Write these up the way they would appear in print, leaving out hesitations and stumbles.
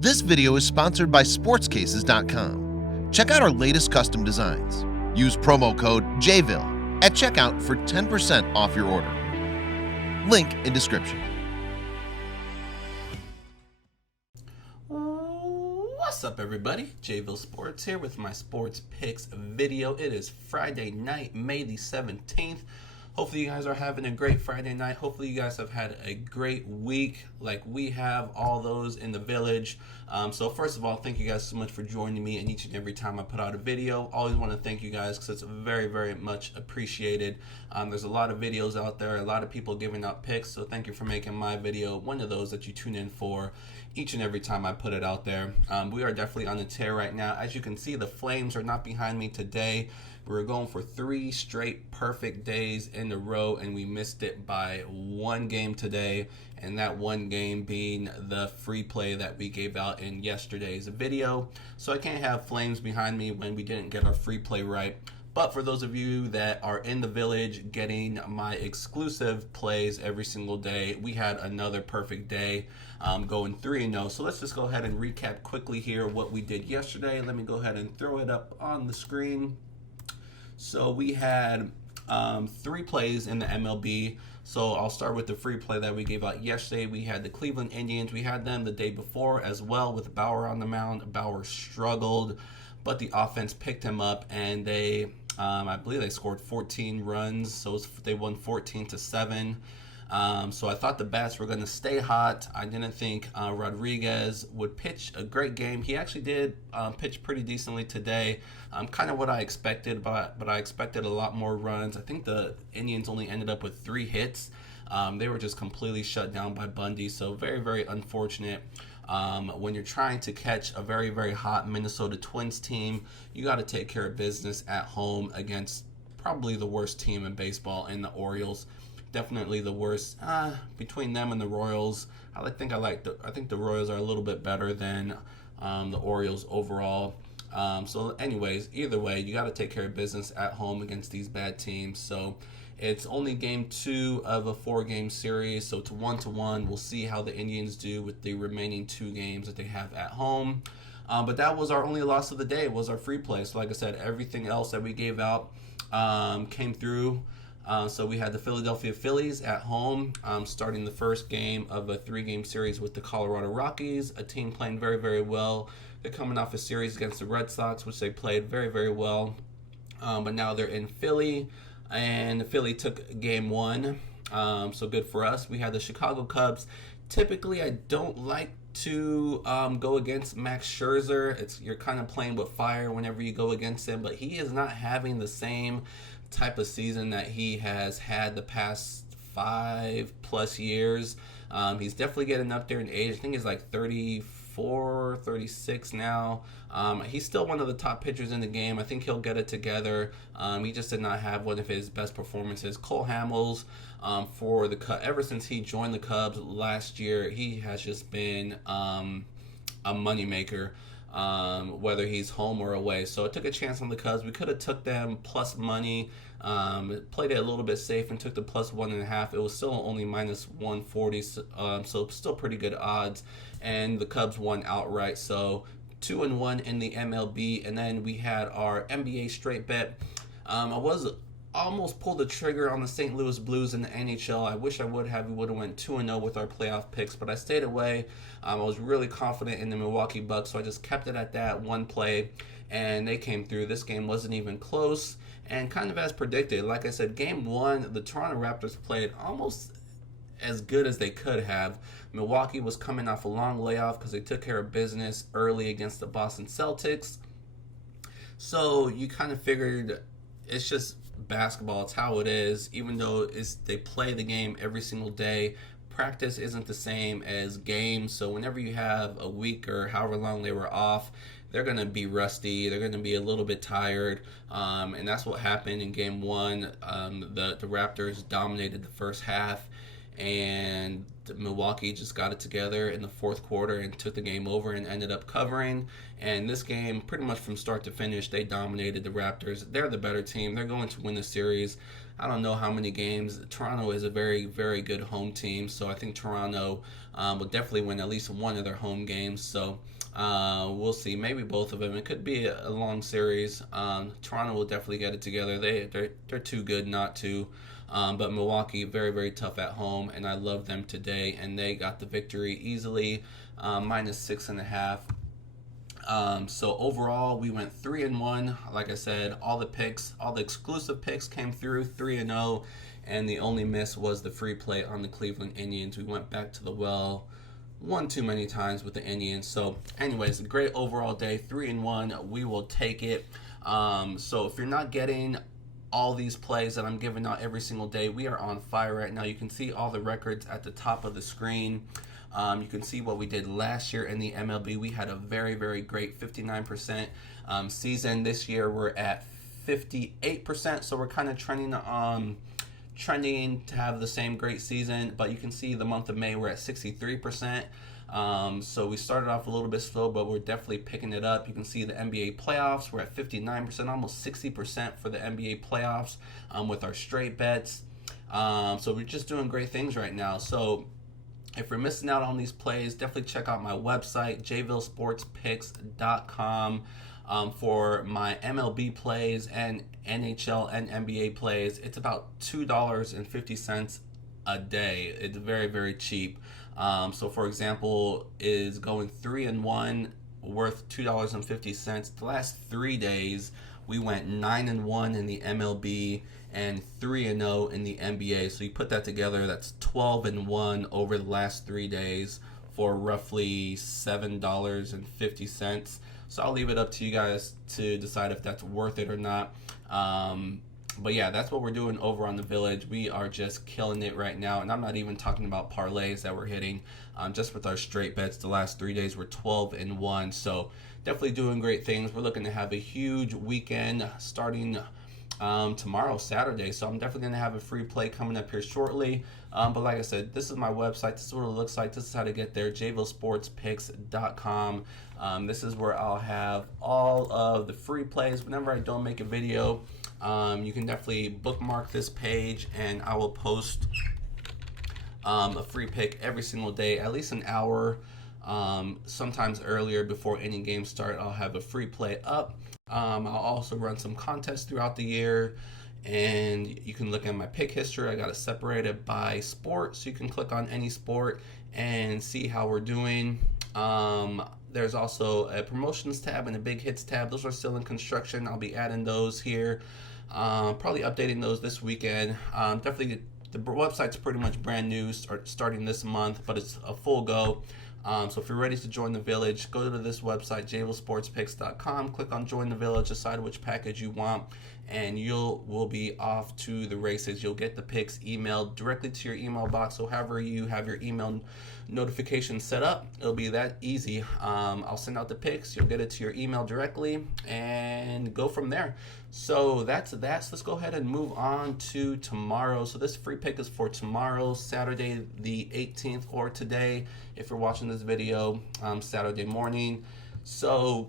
This video is sponsored by sportscases.com. Check out our latest custom designs. Use promo code JVille at checkout for 10% off your order. Link in description. What's up, everybody? JVille Sports here with my sports picks video. It is Friday night, May the 17th. Hopefully you guys are having a great Friday night. Hopefully you guys have had a great week like we have, all those in the village. So first of all, thank you guys so much for joining me, and each and every time I put out a video, always want to thank you guys because it's very, very much appreciated. There's a lot of videos out there, a lot of people giving out picks, so thank you for making my video one of those that you tune in for each and every time I put it out there. We are definitely on a tear right now. As you can see, the Flames are not behind me today. We were going for 3 straight perfect days in a row, and we missed it by 1 game today, and that 1 game being the free play that we gave out in yesterday's video. So I can't have Flames behind me when we didn't get our free play right. But for those of you that are in the village getting my exclusive plays every single day, we had another perfect day, going 3-0. So let's just go ahead and recap quickly here what we did yesterday. Let me go ahead and throw it up on the screen. So we had 3 plays in the MLB. So I'll start with the free play that we gave out yesterday. We had the Cleveland Indians. We had them the day before as well with Bauer on the mound. Bauer struggled, but the offense picked him up, and they, I believe they scored 14 runs. So they won 14-7. So I thought the bats were going to stay hot. I didn't think Rodriguez would pitch a great game. He actually did pitch pretty decently today. Kind of what I expected, but I expected a lot more runs. I think the Indians only ended up with 3 hits. They were just completely shut down by Bundy. So very, very unfortunate. When you're trying to catch a very, very hot Minnesota Twins team, you got to take care of business at home against probably the worst team in baseball, in the Orioles. Definitely the worst between them and the Royals. I think the Royals are a little bit better than the Orioles overall. So anyways, either way, you got to take care of business at home against these bad teams. So it's only game 2 of a 4-game series, so it's 1-1. We'll see how the Indians do with the remaining 2 games that they have at home. But that was our only loss of the day, was our free play. So like I said, everything else that we gave out came through. So we had the Philadelphia Phillies at home, starting the first game of a 3-game series with the Colorado Rockies, a team playing very, very well. They're coming off a series against the Red Sox, which they played very, very well. But now they're in Philly, and Philly took game 1, so good for us. We had the Chicago Cubs. Typically, I don't like to go against Max Scherzer. You're kind of playing with fire whenever you go against him, but he is not having the same type of season that he has had the past 5+ years. He's definitely getting up there in age. I think he's like 34, 36 now. He's still one of the top pitchers in the game. I think he'll get it together. He just did not have one of his best performances. Cole Hamels, for the Cubs, ever since he joined the Cubs last year, he has just been a moneymaker. Whether he's home or away. So I took a chance on the Cubs. We could have took them plus money, played it a little bit safe and took the plus 1.5. It was still only minus 140, so still pretty good odds. And the Cubs won outright. So 2-1 in the MLB. And then we had our NBA straight bet. I was almost pulled the trigger on the St. Louis Blues in the NHL. I wish I would have. We would have went 2-0 with our playoff picks, but I stayed away. I was really confident in the Milwaukee Bucks, so I just kept it at that 1 play, and they came through. This game wasn't even close, and kind of as predicted. Like I said, game 1, the Toronto Raptors played almost as good as they could have. Milwaukee was coming off a long layoff because they took care of business early against the Boston Celtics. So you kind of figured it's just basketball. It's how it is. Even though they play the game every single day, practice isn't the same as games. So whenever you have a week or however long they were off, they're going to be rusty. They're going to be a little bit tired. And that's what happened in game 1. The Raptors dominated the first half, and Milwaukee just got it together in the 4th quarter and took the game over and ended up covering. And this game, pretty much from start to finish, they dominated the Raptors. They're the better team. They're going to win the series. I don't know how many games. Toronto is a very, very good home team, so I think Toronto will definitely win at least one of their home games. So we'll see. Maybe both of them. It could be a long series. Toronto will definitely get it together. They're too good not to. But Milwaukee, very, very tough at home, and I love them today, and they got the victory easily, -6.5. So overall, we went 3-1. Like I said, all the exclusive picks came through 3-0, and the only miss was the free play on the Cleveland Indians. We went back to the well one too many times with the Indians. So anyways, a great overall day, 3-1. We will take it. So if you're not getting all these plays that I'm giving out every single day, we are on fire right now. You can see all the records at the top of the screen. You can see what we did last year in the MLB. We had a very, very great 59% season. This year we're at 58%, so we're kind of trending to have the same great season. But you can see the month of May we're at 63%. So we started off a little bit slow, but we're definitely picking it up. You can see the NBA playoffs, we're at 59%, almost 60% for the NBA playoffs with our straight bets. So we're just doing great things right now. So if you're missing out on these plays, definitely check out my website, JVilleSportsPicks.com, for my MLB plays and NHL and NBA plays. It's about $2.50 a day. It's very, very cheap. So for example, is going 3-1 worth $2.50. The last 3 days, we went 9-1 in the MLB and 3-0 in the NBA. So you put that together, that's 12-1 over the last 3 days for roughly $7.50. So I'll leave it up to you guys to decide if that's worth it or not. But yeah, that's what we're doing over on the Village. We are just killing it right now, and I'm not even talking about parlays that we're hitting. Just with our straight bets, the last 3 days we're 12-1. So definitely doing great things. We're looking to have a huge weekend starting tomorrow, Saturday. So I'm definitely going to have a free play coming up here shortly. But like I said, this is my website. This is what it looks like. This is how to get there, JVilleSportsPicks.com. This is where I'll have all of the free plays whenever I don't make a video. You can definitely bookmark this page, and I will post a free pick every single day, at least an hour, sometimes earlier before any games start. I'll have a free play up. I'll also run some contests throughout the year, and you can look at my pick history. I got it separated by sport, so you can click on any sport and see how we're doing. There's also a promotions tab and a big hits tab. Those are still in construction. I'll be adding those here. Probably updating those this weekend. Definitely, the website's pretty much brand new, starting this month, but it's a full go. So if you're ready to join the Village, go to this website, JVilleSportsPicks.com, click on Join the Village, decide which package you want, and will be off to the races. You'll get the picks emailed directly to your email box. So however you have your email notification set up, it'll be that easy. I'll send out the picks, you'll get it to your email directly, and go from there. So that's that. So let's go ahead and move on to tomorrow. So this free pick is for tomorrow, Saturday the 18th, or today if you're watching this video, Saturday morning. So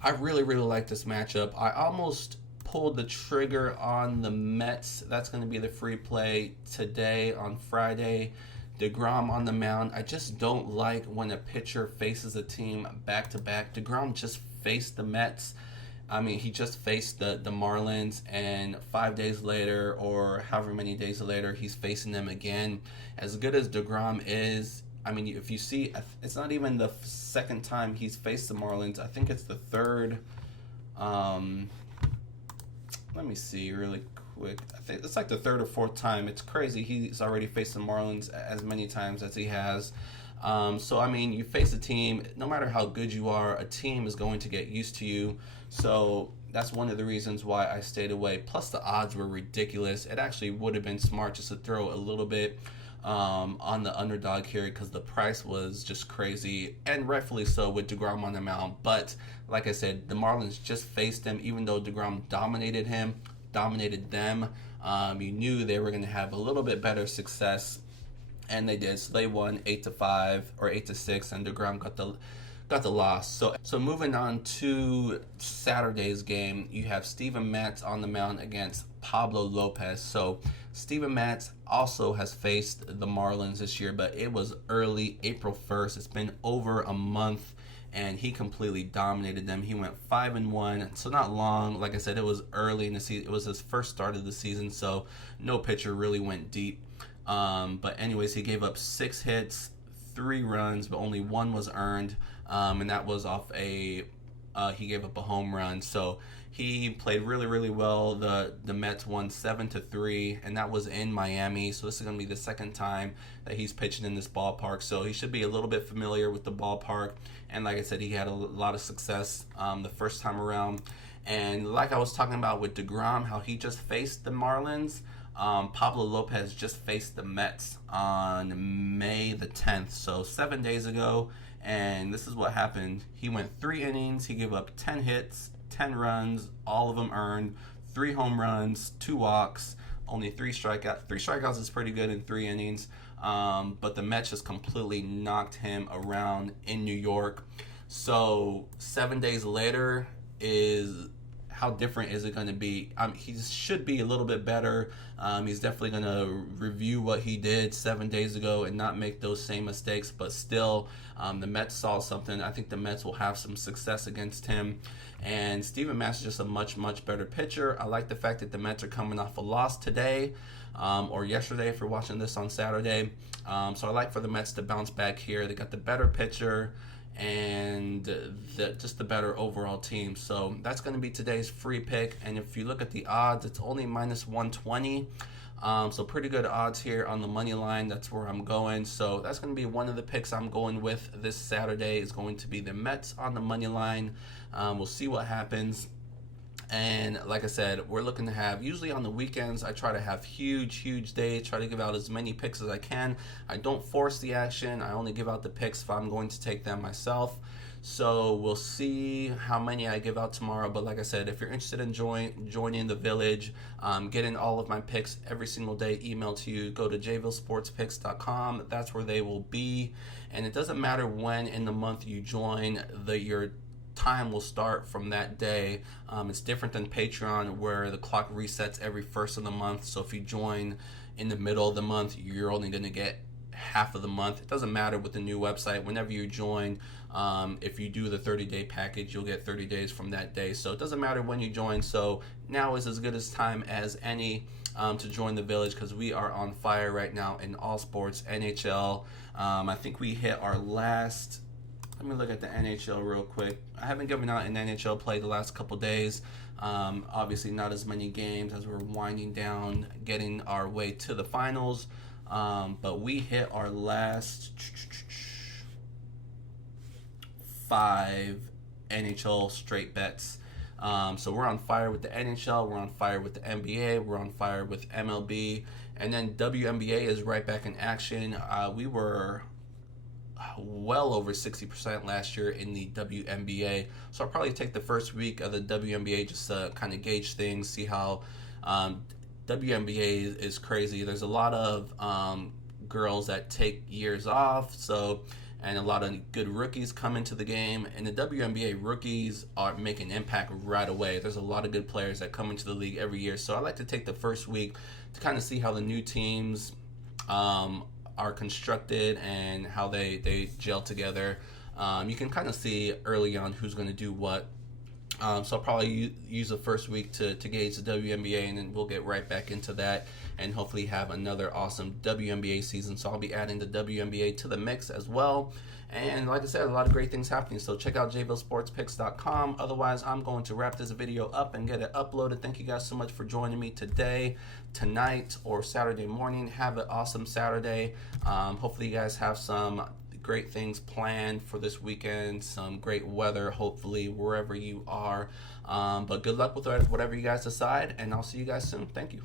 I really, really like this matchup. I almost pulled the trigger on the Mets. That's going to be the free play today on Friday. DeGrom on the mound. I just don't like when a pitcher faces a team back-to-back. DeGrom just faced the Mets. I mean, he just faced the Marlins, and 5 days later, or however many days later, he's facing them again. As good as DeGrom is, I mean, if you see, it's not even the second time he's faced the Marlins. I think it's the third. Let me see really quick. I think it's like the third or fourth time. It's crazy. He's already faced the Marlins as many times as he has. So, I mean, you face a team, no matter how good you are, a team is going to get used to you. So that's one of the reasons why I stayed away. Plus, the odds were ridiculous. It actually would have been smart just to throw a little bit on the underdog here because the price was just crazy, and rightfully so with DeGrom on the mound. But like I said, the Marlins just faced them, even though DeGrom dominated them. You knew they were going to have a little bit better success, and they did. So they won 8-5 or 8-6, and DeGrom got the loss. So moving on to Saturday's game, you have Steven Matz on the mound against Pablo Lopez. So Steven Matz also has faced the Marlins this year, but it was early, April 1st. It's been over a month, and he completely dominated them. He went 5-1, so not long. Like I said, it was early in the season. It was his first start of the season, so no pitcher really went deep. But anyways, he gave up 6 hits, 3 runs, but only 1 was earned, and that was off he gave up a home run. So he played really, really well. The Mets won 7-3, and that was in Miami. So this is going to be the second time that he's pitching in this ballpark. So he should be a little bit familiar with the ballpark. And like I said, he had a lot of success the first time around. And like I was talking about with DeGrom, how he just faced the Marlins, Pablo Lopez just faced the Mets on May the 10th, so 7 days ago. And this is what happened. He went 3 innings. He gave up 10 hits, 10 runs, all of them earned, 3 home runs, 2 walks, only 3 strikeouts. 3 strikeouts is pretty good in 3 innings. But the Mets just completely knocked him around in New York. So 7 days later, how different is it going to be? He should be a little bit better. He's definitely going to review what he did 7 days ago and not make those same mistakes. But still, the Mets saw something. I think the Mets will have some success against him. And Steven Matz is just a much, much better pitcher. I like the fact that the Mets are coming off a loss today, or yesterday if you're watching this on Saturday. So I like for the Mets to bounce back here. They got the better pitcher and just the better overall team. So that's going to be today's free pick. And if you look at the odds, it's only minus 120. So pretty good odds here on the money line. That's where I'm going. So that's going to be one of the picks I'm going with this Saturday, is going to be the Mets on the money line. We'll see what happens. And like I said, we're looking to have, usually on the weekends, I try to have huge days, try to give out as many picks as I can. I don't force the action. I only give out the picks if I'm going to take them myself. So we'll see how many I give out tomorrow. But like I said, if you're interested in joining the village, getting all of my picks every single day emailed to you, go to JVilleSportsPicks.com. That's where they will be. And it doesn't matter when in the month you join, your time will start from that day. It's different than Patreon, where the clock resets every first of the month. So if you join in the middle of the month, you're only going to get half of the month. It doesn't matter with the new website. Whenever you join, if you do the 30-day package, you'll get 30 days from that day. So it doesn't matter when you join. So now is as good as time as any to join the village, because we are on fire right now in all sports. NHL, I think we hit our last. Let me look at the NHL real quick. I haven't given out an NHL play the last couple days. Obviously not as many games as we're winding down, getting our way to the finals. But we hit our last 5 NHL straight bets. So we're on fire with the NHL, we're on fire with the NBA, we're on fire with MLB, and then WNBA is right back in action. We were well over 60% last year in the WNBA. So I'll probably take the first week of the WNBA just to kind of gauge things, see how WNBA is crazy. There's a lot of girls that take years off, and a lot of good rookies come into the game. And the WNBA rookies are making impact right away. There's a lot of good players that come into the league every year. So I like to take the first week to kind of see how the new teams are constructed and how they gel together. You can kind of see early on who's going to do what. So I'll probably use the first week to gauge the WNBA, and then we'll get right back into that and hopefully have another awesome WNBA season. So I'll be adding the WNBA to the mix as well. And like I said, a lot of great things happening. So check out JVilleSportsPicks.com. Otherwise, I'm going to wrap this video up and get it uploaded. Thank you guys so much for joining me today, tonight, or Saturday morning. Have an awesome Saturday. Hopefully you guys have some great things planned for this weekend, some great weather, hopefully, wherever you are. But good luck with whatever you guys decide, and I'll see you guys soon. Thank you.